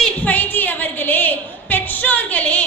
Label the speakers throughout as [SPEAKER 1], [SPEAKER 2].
[SPEAKER 1] Najamudeen five G அவர்களே பெற்றோர்களே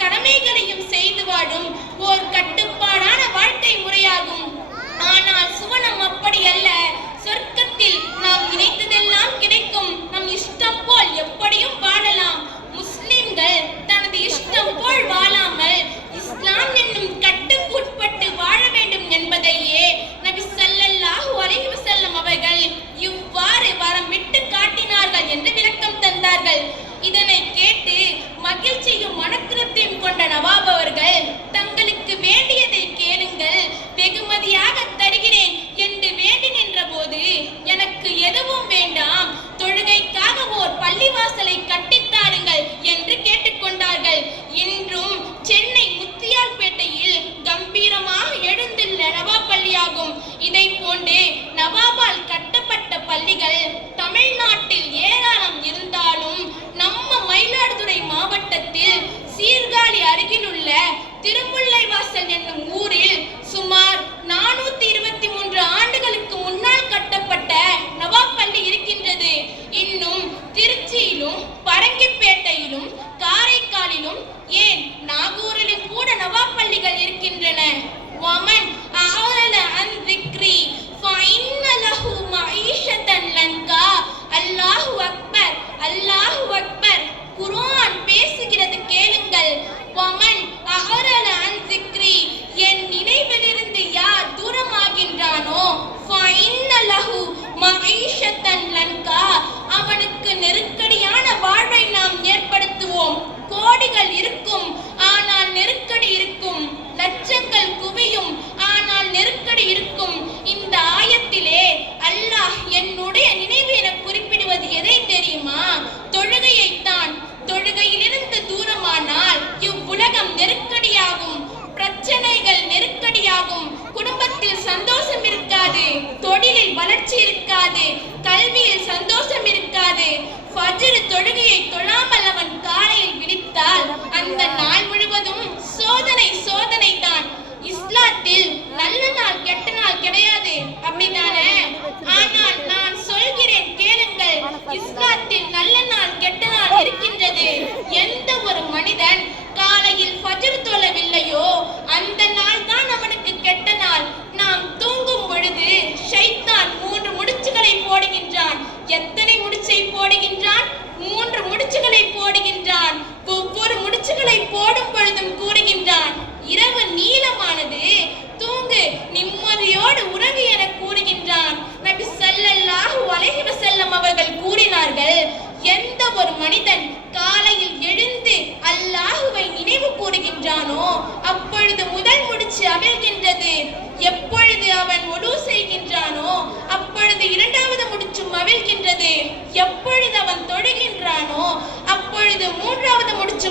[SPEAKER 1] கடமைகளையும் கொண்டு நவாபால் கட்டப்பட்ட பள்ளிகள் தமிழ்நாட்டில் ஏராளம் இருந்தாலும் நம்ம மயிலாடுதுறை மாவட்டத்தில் சீர்காழி அருகிலுள்ள திருமுல்லைவாசல் என்னும் ஊரில் சுமார் நானூத்தி இருபது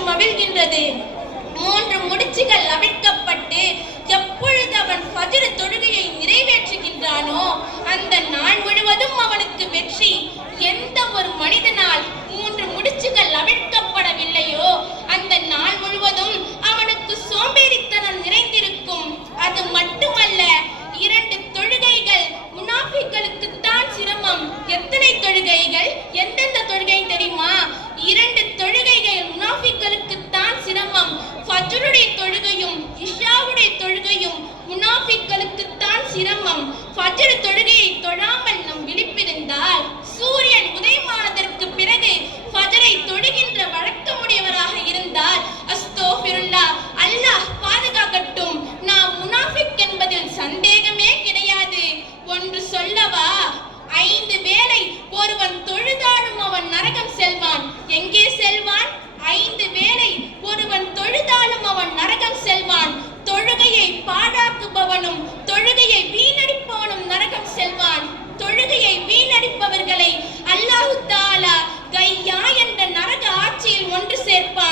[SPEAKER 1] மகிழ்கின்றது. மூன்று முடிச்சுகள் அவிழ்க்கப்பட்டு எப்பொழுது அவன் பஜிர தொழுகையை நிறைவேற்றுகின்றானோ அந்த நாள் முழுவதும் அவனுக்கு வெற்றி. எந்த ஒரு மனிதனால் ஃபஜருடைய தொழுகையும் இஷாவுடைய தொழுகையும் முனாஃபிக்களுக்குத்தான் சிரமம். ஃபஜர் தொழுகையை தொழாமல் நம் விழிப்பிருந்தால் சூரியன் உதயமானதற்கு பிறகு பஜரை தொழுகின்ற வழக்கமுடையவராக இருந்தால் அஸ்தோ பிருல்லா அல்லாஹ் பாதுகாக்கட்டும். நாம் முனாஃபிக் என்பதில் சந்தேகமே கிடையாது. ஒன்று சொல்லவா? என்றாலும் அவன் நரகம் செல்வான். தொழுகையை பாழாக்குபவனும் தொழுகையை வீணடிப்பவனும் நரகம் செல்வான். தொழுகையை வீணடிப்பவர்களை அல்லாஹு தாலா கையா என்ற நரக ஆட்சியில் ஒன்று சேர்ப்பான்.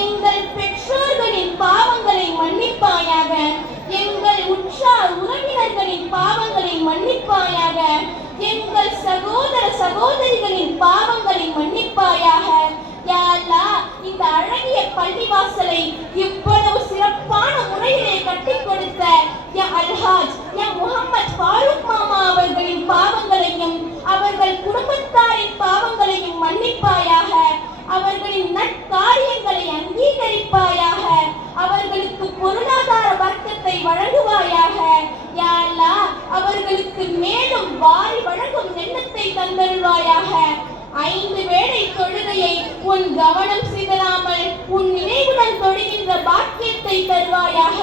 [SPEAKER 1] எங்கள் பெற்றோர்களின் பாவங்களை மன்னிப்பாயாக எங்கள் உற்றார் உறவினர்களின் பாவங்களை மன்னிப்பாயாக எங்கள் சகோதர சகோதரிகளின் பாவங்களை மன்னிப்பாயாக. யாரா இந்த அழகிய பள்ளிவாசலை இவ்வளவு சிறப்பான முறையிலே கட்டி கொடுத்த யா அல்ஹாஜ் யா முகமது அவர்களுக்கு மேலும் வாரி வழங்கும் எண்ணத்தை தந்தருள்வாயாக. ஐந்து வேளை தொழுகையை உன் கவனம் சிதறாமல் உன் நினைவுடன் தொடுகின்ற பாக்கியத்தை தருவாயாக.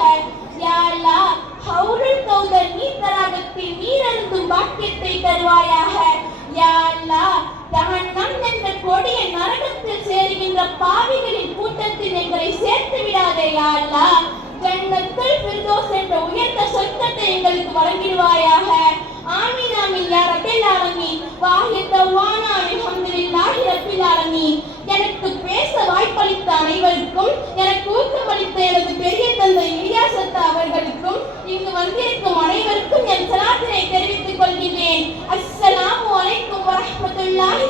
[SPEAKER 1] யாரா
[SPEAKER 2] ஹவுரல் கௌதர் நீர் நீரழுந்தும் பாக்கியத்தை தருவாயாக. யாரா நம் என்ற கொடிய நரகத்தில் சேருகின்ற பாவிகளின் கூட்டத்தில் எங்களை சேர்த்து விடாதே யாரா ஜன்னத்தில் ஃபிர்தௌஸ் என்ற உயர்ந்த சொர்க்கத்தை எங்களுக்கு வழங்கிடுவாயாக. ஆமீன் ஆமீன். யா ரப்பில் ஆலமீன். வாஹித் தவானா அல்ஹம்துலில்லாஹி ரப்பில் ஆலமீன். எனக்கு பேச வாய்ப்பளித்த அனைவருக்கும் எனக்கு ஊக்கமளித்த எனது பெரிய தந்தை இலியாசத்தா அவர்களுக்கும் இங்கு வந்திருக்கும் அனைவருக்கும் என் சலாத்தினை தெரிவித்துக் கொள்கிறேன் அஸ்ஸலாமு அலைக்கும் வரஹ்மத்துல்லாஹி